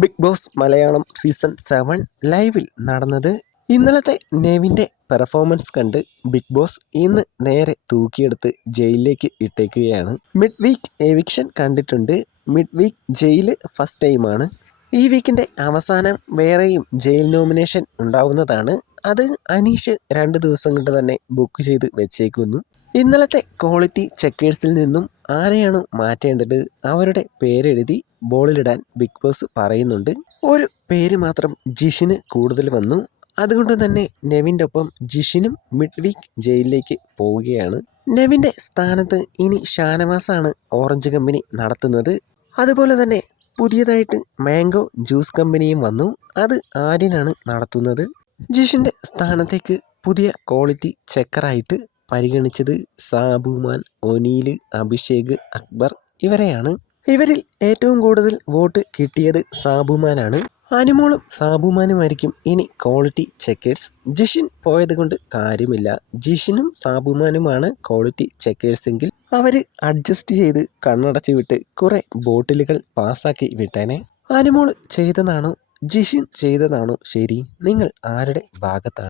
Big boss Malayalam season 7 ലൈവിൽ നടന്നത്. ഇന്നലത്തെ നെവിൻ്റെ പെർഫോമൻസ് കണ്ട് ബിഗ് ബോസ് ഇന്ന് നേരെ തൂക്കിയെടുത്ത് ജയിലിലേക്ക് ഇട്ടേക്കുകയാണ്. മിഡ് വീക്ക് എവിക്ഷൻ കണ്ടിട്ടുണ്ട്. മിഡ് വീക്ക് ജയിൽ ഫസ്റ്റ് ടൈമാണ്. ഈ വീക്കിൻ്റെ അവസാനം വേറെയും ജയിൽ നോമിനേഷൻ ഉണ്ടാവുന്നതാണ്. അത് അനീഷ് 2 ദിവസം കൊണ്ട് തന്നെ ബുക്ക് ചെയ്ത് വെച്ചേക്കുന്നു. ഇന്നലത്തെ ക്വാളിറ്റി ചെക്കേഴ്സിൽ നിന്നും ആരെയാണോ മാറ്റേണ്ടത് അവരുടെ പേരെഴുതി ബോളിലിടാൻ ബിഗ് ബോസ് പറയുന്നുണ്ട്. ഒരു പേര് മാത്രം ജിഷിന് കൂടുതൽ വന്നു. അതുകൊണ്ട് തന്നെ നെവിൻ്റെ ഒപ്പം ജിഷിനും മിഡ് വീക്ക് ജയിലിലേക്ക് പോവുകയാണ്. നെവിൻ്റെ സ്ഥാനത്ത് ഇനി ഷാനവാസാണ് ഓറഞ്ച് കമ്പനി നടത്തുന്നത്. അതുപോലെ തന്നെ പുതിയതായിട്ട് മാംഗോ ജ്യൂസ് കമ്പനിയും വന്നു. അത് ആര്യനാണ് നടത്തുന്നത്. ജിഷിൻ്റെ സ്ഥാനത്തേക്ക് പുതിയ ക്വാളിറ്റി ചെക്കറായിട്ട് പരിഗണിച്ചത് സാബുമാൻ, ഒനീൽ, അഭിഷേക്, അക്ബർ ഇവരെയാണ്. ഇവരിൽ ഏറ്റവും കൂടുതൽ വോട്ട് കിട്ടിയത് സാബുമാനാണ്. അനുമോളും സാബുമാനുമായിരിക്കും ഇനി ക്വാളിറ്റി ചെക്കേഴ്സ്. ജിഷിൻ പോയത് കൊണ്ട് കാര്യമില്ല. ജിഷിനും സാബുമാനുമാണ് ക്വാളിറ്റി ചെക്കേഴ്സെങ്കിൽ അവർ അഡ്ജസ്റ്റ് ചെയ്ത് കണ്ണടച്ച് വിട്ട് കുറേ ബോട്ടിലുകൾ പാസ്സാക്കി വിട്ടേനെ. അനുമോൾ ചെയ്തതാണോ ജിഷിൻ ചെയ്തതാണോ ശരി? നിങ്ങൾ ആരുടെ ഭാഗത്താണ്?